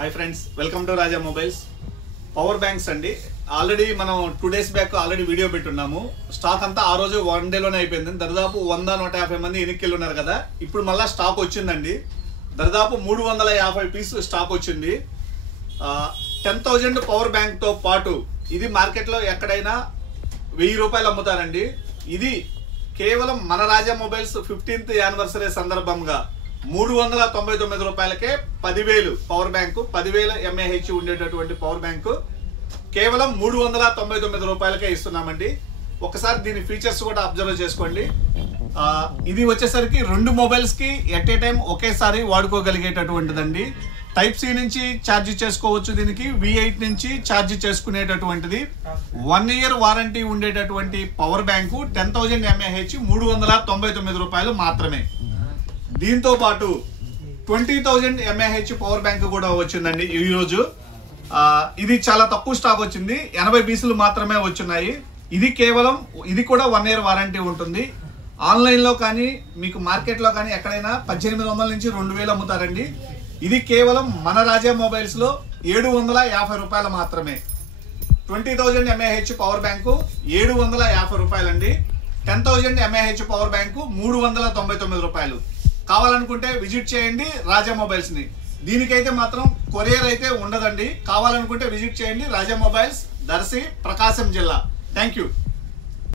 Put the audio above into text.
Hi friends, welcome to Raja mobiles. Power banks అండి. Already మనం 2 days back already video పెట్టున్నాము. Stock అంతా ఆ రోజు 1 day లోనే అయిపోయింది. దాదాపు 100-150 మంది ఎన్నికలు ఉన్నారు కదా. ఇప్పుడు మళ్ళీ స్టాక్ వచ్చిందండి. దాదాపు 350 పీసులు స్టాక్ వచ్చింది. 10,000 పవర్ బ్యాంక్తో పాటు ఇది మార్కెట్లో ఎక్కడైనా 1000 రూపాయలు అమ్ముతారండి. ఇది కేవలం మన రాజా మొబైల్స్ 15th యానివర్సరీ సందర్భంగా 399 రూపాయలకే 10,000 పవర్ బ్యాంకు, 10,000 mAh ఉండేటటువంటి పవర్ బ్యాంకు కేవలం 399 రూపాయలకే ఇస్తున్నామండి. ఒకసారి దీని ఫీచర్స్ కూడా అబ్జర్వ్ చేసుకోండి. ఇది వచ్చేసరికి 2 మొబైల్స్ కి ఎట్ ఏ టైం ఒకేసారి వాడుకోగలిగేటటువంటిదండి. టైప్ సి నుంచి ఛార్జ్ చేసుకోవచ్చు. దీనికి V8 నుంచి ఛార్జ్ చేసుకునేటటువంటిది. 1 year వారంటీ ఉండేటటువంటి పవర్ బ్యాంకు 10,000 mAh 399 రూపాయలు మాత్రమే. దీంతో పాటు 20,000 mAh పవర్ బ్యాంక్ కూడా వచ్చిందండి ఈరోజు. ఇది చాలా తక్కువ స్టాక్ వచ్చింది. 80 పీసులు మాత్రమే వచ్చున్నాయి. ఇది కూడా 1 year వారంటీ ఉంటుంది. ఆన్లైన్లో కానీ మీకు మార్కెట్లో కానీ ఎక్కడైనా 1800 నుంచి 2000 అమ్ముతారండి. ఇది కేవలం మన రాజా మొబైల్స్లో 750 రూపాయలు మాత్రమే. 20,000 mAh పవర్ బ్యాంకు 750 రూపాయలండి. 10,000 mAh పవర్ బ్యాంకు 399 రూపాయలు. కావాలనుకుంటే విజిట్ చేయండి రాజా మొబైల్స్ ని. దీనికైతే మాత్రం కొరియర్ అయితే ఉండదండి. కావాలనుకుంటే విజిట్ చేయండి రాజా మొబైల్స్, దర్శి, ప్రకాశం జిల్లా. Thank you.